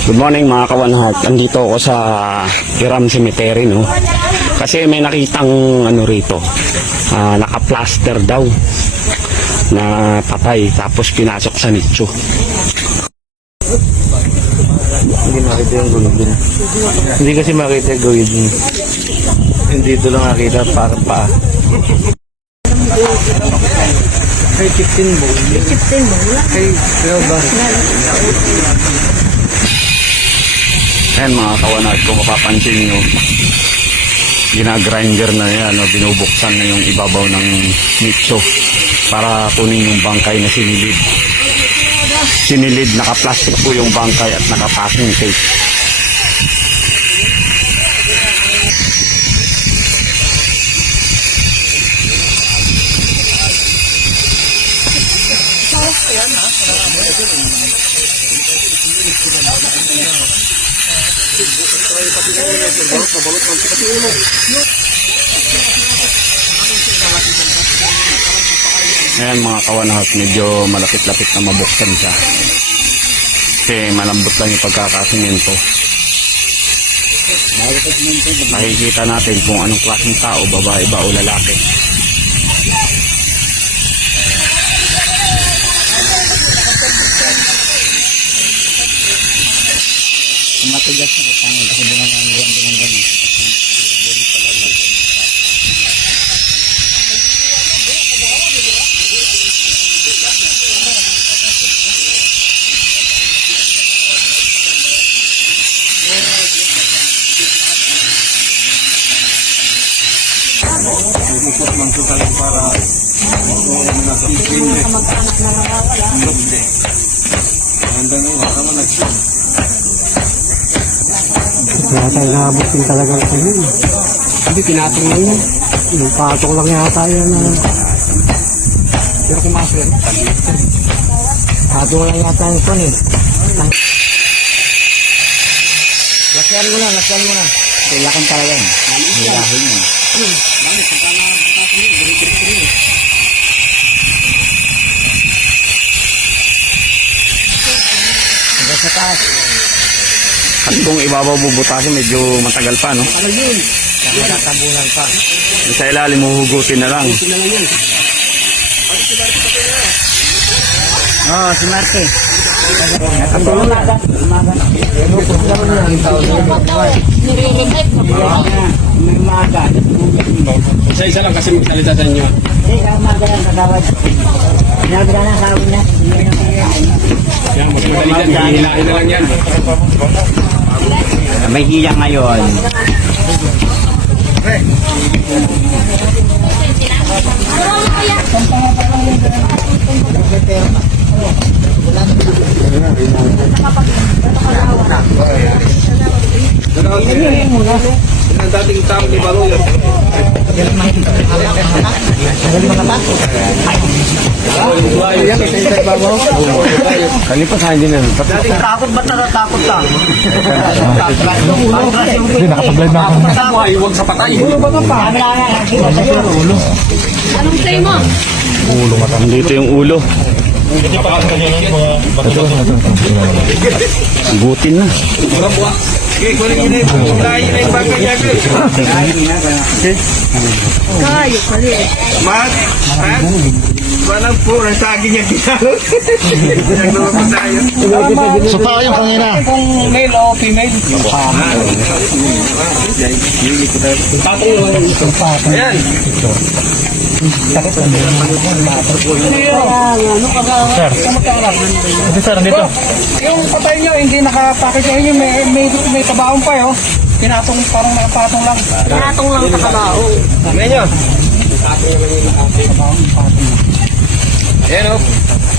Good morning mga kawanhart. Andito ako sa Iram Cemetery no. Kasi may nakitang ano rito. ah, naka-plaster daw na patay tapos pinasok sa nicho. Hindi makita yung gulog din. Hindi kasi makita yung gulog din. Hindi ito lang nakita parang pa. Kay 15 bowl. 15 bowl? Kay 12 ba? Ayan mga kawanhart kung mapapansin nyo. Ginagrinder na yan, no? binubuksan na yung ibabaw ng nicho para kunin yung bangkay na sinilid. Sinilid, naka-plastic po yung bangkay at naka-packing tape. Ayan mga kawanhart, medyo malapit-lapit na mabuksan siya. Kasi malambot lang yung pagkakasimento. Makikita natin kung anong klaseng tao, babae ba o lalaki. Matigas na kasama kasi din ang ganda ng ganun. Kaya tayo nakabutin talaga ito yun. Hindi, pinatong lang yun. Yung patok lang yata yun na... Pero kumasok yan. Patong lang yata yung pan eh. Lakyan mo na, lakyan mo na. Kailangan talaga yun. Hilahin mo. Hanggang sa taas. At kung ibabaw bubutasin, medyo matagal pa, no? Ano yun? Pa. Sa ilalim, huhugutin na lang. Oo, si Marte. Katulong na agad. Umaga na. Umaga. Isa-isa lang kasi magsalita sa inyo. Hindi, umaga lang kagawad. Sinabi na sa akin na. Yan, dyan. Hihilahin na lang yan. May hiya ngayon. Ang dating tao ni Baro yun. Kalipas hindi na. Takot ba natatakot ka? Hindi, nakapablad na ako. Ay, huwag sa patay. Anong say mo? Dito yung ulo. Gutin na. Okay, kunin yun eh. Tayo na yung bagay Kayo, pali. Mat, ha? Walang po, ang saging niya ginalo. Nagnawa ko tayo. So pa yung kanina. Kung male o female. Ayan. Ito sir, dito. Yung patay niyo, hindi sa inyo. May, may, may kabaong pa yun. Pinatong, parang nakapatong lang. Pinatong lang sa kabao. Ngayon nyo. Ayan o.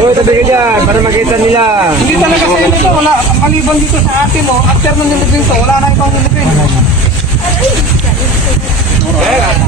Uy, tabi ka dyan, para makita nila. Hindi talaga sa inyo to. Wala. Maliban dito sa ate mo. After nung nilibing to, wala na ibang nilibing.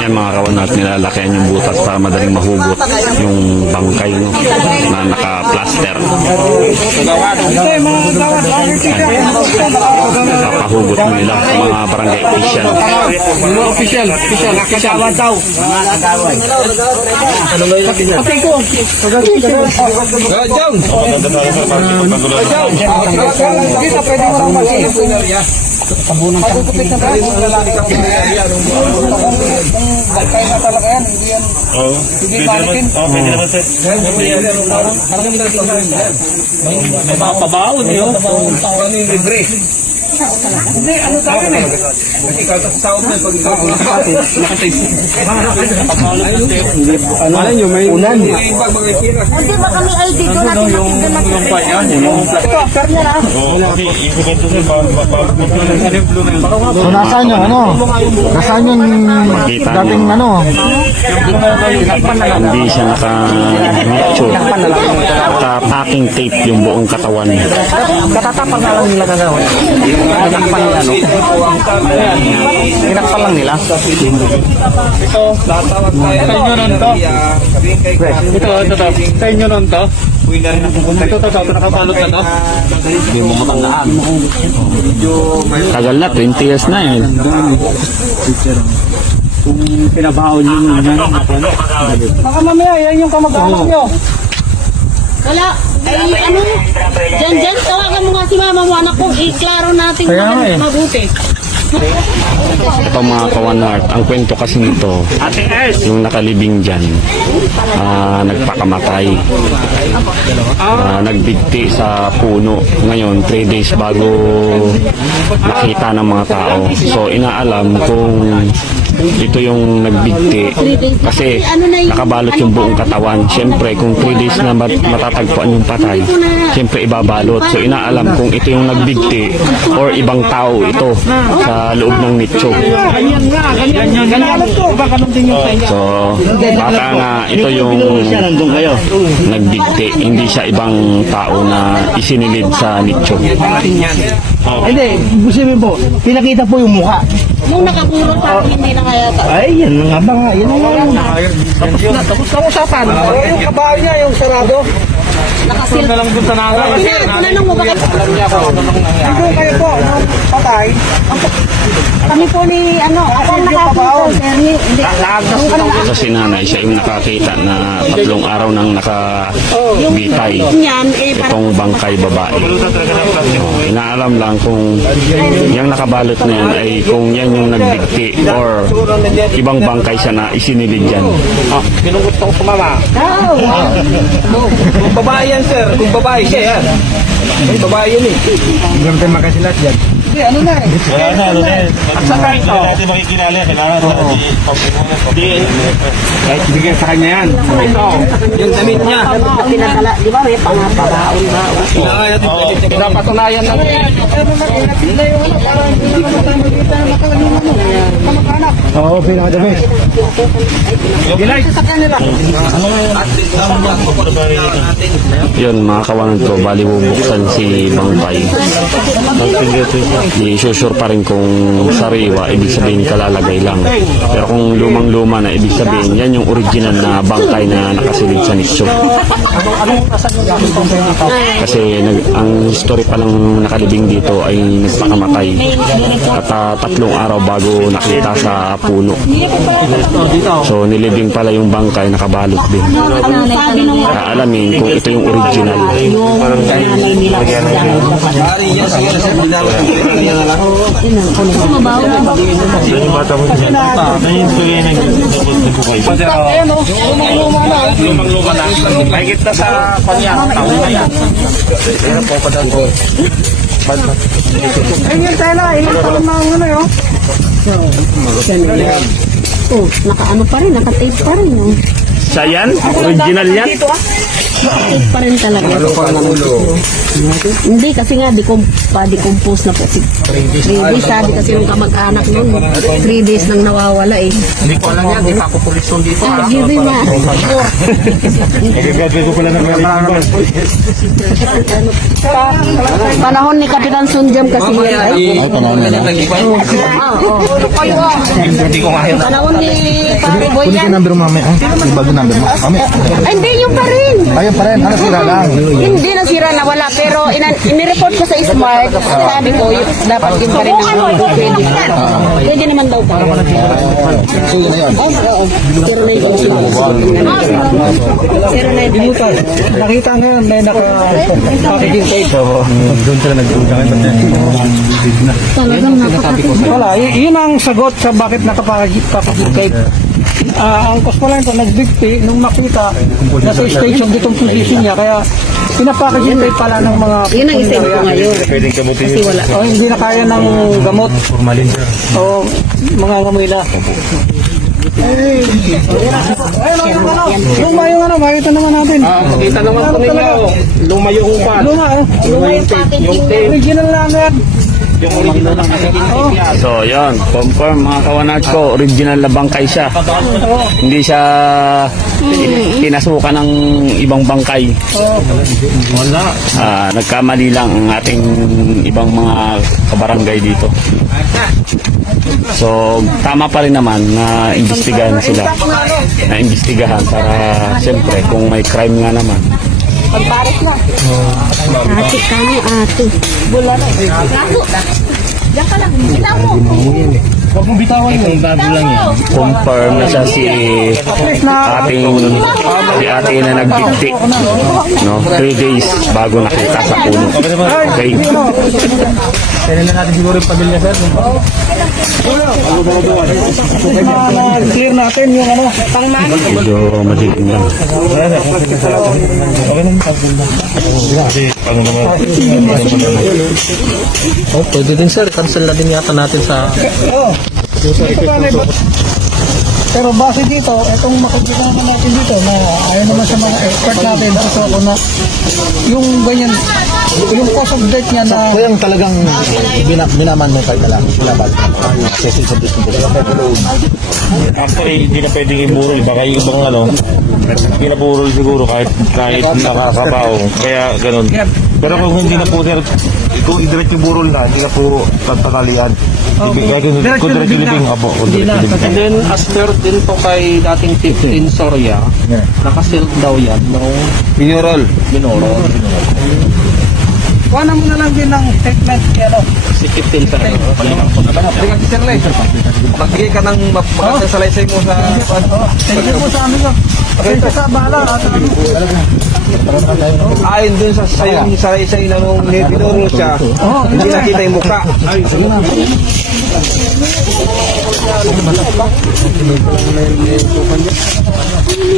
Yan mga kawan natin nilalakihan yung butas para madaling mahugot yung bangkay no, na naka-plaster. Napahugot na nila mga barangay official. Official. Official. Kasawad daw. Patay ko. Dito pwede mo lang mag-iip. Pagkukupit na tayo. Kung bakay na talaga yan, hindi yan. Hindi malikin. Pabaon niyo. Hindi, ano tayo eh. Ano nyo, may ulan. Hindi ba kami ay dito natin makikita Ito, after niya na. So nasaan yung ano? Nasaan yung dating ano? hindi siya naka-nicho. Naka-packing tape yung buong katawan. Katatapan na lang nila gagawin. Tinakpan nila, no? Lang nila. Sa inyo nun to? Ito, ito, ito. Sa inyo nun to? Ito, ito, ito. Nakapalot na to? Tagal na, 20 years na eh. Pinabaon nyo nun yan. Baka mamaya, yan yung kamag-anak nyo. Wala. Ay, ano? Diyan, diyan. Tawagan mo nga si mama mo, anak ko. I-klaro natin Kaya nga eh. mabuti. Ito mga kawan heart, ang kwento kasi nito, yung nakalibing dyan, ah, nagpakamatay. Ah, nagbigti sa puno. Ngayon, 3 days bago nakita ng mga tao. So, inaalam kung ito yung nagbigti kasi nakabalot yung buong katawan. Siyempre, kung 3 days na mat- matatagpuan yung patay, siyempre ibabalot. So, inaalam kung ito yung nagbigti or ibang tao ito sa loob ng nicho. So, baka nga ito yung nagbigti. Hindi siya ibang tao na isinilid sa nicho. Hindi, sabihin po, pinakita po yung mukha. Nung nakapuro sa akin, hindi na kaya ta. Ay, yan nga ba nga, yan nga yan. Tapos na usapan. Yung kabahay niya, yung sarado. Nakasil. Na lang dun sa. Kasi, tinanong mo bakit? Hindi kayo po, patay. Kami po ni, ano, ako ang nakakita, sir. ni- Hindi. So, si nanay, siya yung nakakita na tatlong araw nang nakabitay. Yan, eh, Itong bangkay babae. So, inaalam lang kung yung nakabalot na yan ay kung yan yung nagbigti or ibang bangkay siya na isinilid dyan. Pinugot ko sa mama. Kung babae yan, sir. Kung babae siya, yan. Kung babae yun eh. Hindi tayo makasilat yan. Hindi, ano na eh. Wala na, ano na. At saka ito. Hindi natin makikilala. Kailangan sa Hindi. Kahit bigyan sa kanya yan. Ito. Yung damit niya. pinadala, di ba, may pangapabaon ba? Pinapatunayan lang. Pero nakita yung ano, parang hindi ko matama dito na makalagin ano. Kamag-anak. Oo, pinakadami. Gilay. Sa kanila. Yun, mga kawanan ko, bali bubuksan si Bangkay. I-susure pa rin kung sariwa, ibig sabihin kalalagay lang. Pero kung lumang-luma na, ibig sabihin, yan yung original na bangkay na nakasilid sa nicho. Kasi nag, ang history pa lang nakalibing dito ay nagpakamatay. At ah, tatlong araw bago nakita sa puno. So nilibing pala yung bangkay, nakabalot din. Aalamin kung ito yung original. yung nanay nila Kasi mabaho na ba? Yung bata mo dyan. Ayun yung tuloy na nagpupukay. Lumang-luma na. Mahigit na sa kanya. Taon na yan. Oh, naka-ano pa rin, naka-tape pa rin. Oh. Sa yan? Original yan? Tape pa rin talaga. Hindi, kasi nga, di pa decompose na po. Si 3 days, sabi kasi yung kamag-anak nun. 3 days nang nawawala eh. Hindi ko alam yan. Hindi pa ako pulisyon dito. Ah, give na. Nag-graduate ko pala ng Panahon ni Kapitan Sunjam kasi yan. Ay, panahon nila. Oo, oo. Hindi ko kaya na. Panahon ni Pare Boy yan. number mo mamaya. Yung bago number mo. Mamaya. Ay, hindi yung pa rin. Ayun pa rin. Ano sira lang? Hindi na sira na wala. Pero ina- inireport ko sa Smart. Sabi ko, y- dapat yun pa rin ang pwede. Pwede naman daw pa. So yun na yun. Oo, oo. Zero na yung Zero na yung Nakita ngayon, may naka-packaging tape. Doon sila nagduda. Talagang napakatindi. Wala, y- yun ang sagot sa bakit naka-packaging tape. Ah, ang pala ito, nagbigti nung makita na sa stage yung ditong position niya, kaya pinapackaging tape pala ng mga Yun ang isip ko ngayon. Pwedeng kabutin Kasi wala. O hindi na kaya ng gamot Formalin sir. o mga ngamila. Luma yung ano, makita naman natin. Ah, makita naman po ninyo. Lumayo upan. Luma eh. Luma yung. Original lang yan. Yung original na. So, yan. Confirm mga kawanag ko, original na bangkay siya. Hindi siya pinasukan ng ibang bangkay. Wala. Ah, nagkamali lang ang ating ibang mga kabarangay dito. So, tama pa rin naman na imbestigahan sila. Na imbestigahan para siyempre kung may crime nga naman. Ate ka mo, ate. Bula na. Gago. Diyan ka lang. Sila mo. Itong bago lang yan. Confirm na siya si ating si ate na nagdiktik. No? Three days bago nakita sa puno. Okay. Kaya na natin siguro yung pamilya sir. clear natin yung ano. Medyo madilim lang. Okay naman. Oh, pwede din sir. Cancel na din yata natin sa... Oo. Pero base dito, itong makikita naman natin dito na ayaw naman sa mga expert natin ito ako na yung ganyan, yung cause of death niya na Kaya yung talagang bina, minaman mo kahit alam, labag. Kasi sa business ko. Actually, hindi na pwedeng iburol. Baka yung ibang ano, hindi na burol siguro kahit kahit nakakabaw. Kaya ganun. Pero kung hindi na po sir, kung i-direct yung burol na, hindi na po tatalian. Kaya ganun, kung direct yung libing, apo, kung direct yung libing. And then, as per din po kay dating 15 Soria, nakasilk daw yan nung Binurol. binoro. kuha mo na lang din ng statement ano. Si 15 sir. Palinang po na. Tingnan si Sir Lay. Magbigay ka ng magkasalaysay mo sa... Thank you po sa amin lang. Thank you sa bala at ano. Ayon dun sa sayong salaysay na nung binuro siya, hindi nakita yung mukha.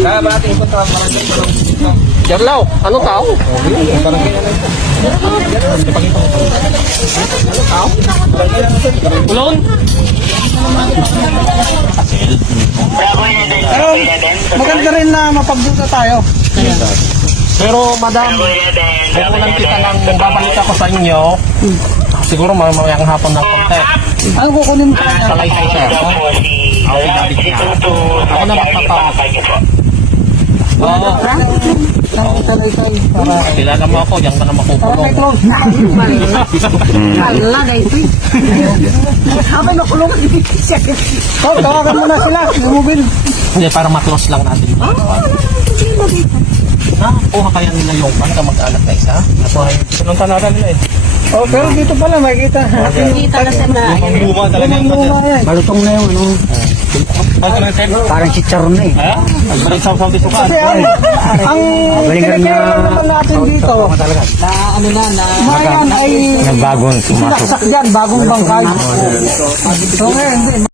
Kaya ba natin ipunta Jarlaw, ano tao? Ulon? Pero maganda rin na mapagduda tayo. Pero madam, kung lang kita lang babalik ako sa inyo, siguro mamayang hapon ng konti. Ano kukunin ko? Salaysay sir. Ako dapat niya. Ako na magpapawag. Oo. Para Kilala mo ako, diyan ka na makukulong. na ito. Habang nakulong. Oh, tawagan mo na sila. Yung mobile. Hindi, para maklose lang natin. Ha? Nakakuha kaya nila yung pan na mag-anak na isa? Nakuha yun. Anong tanara nila eh? Oh, pero dito pala makikita. Makikita na sa na. Lumang luma eh. talaga yung pader. Eh. Malutong na yung ano. Ah. Parang chicharon eh. Ah, ha? Parang saw-saw dito. Kasi ang, ang kinakailan naman natin dito, na ano na, na, mayan ay, nagbagong sumasok. Sinaksak yan, bagong bangkay. So ngayon,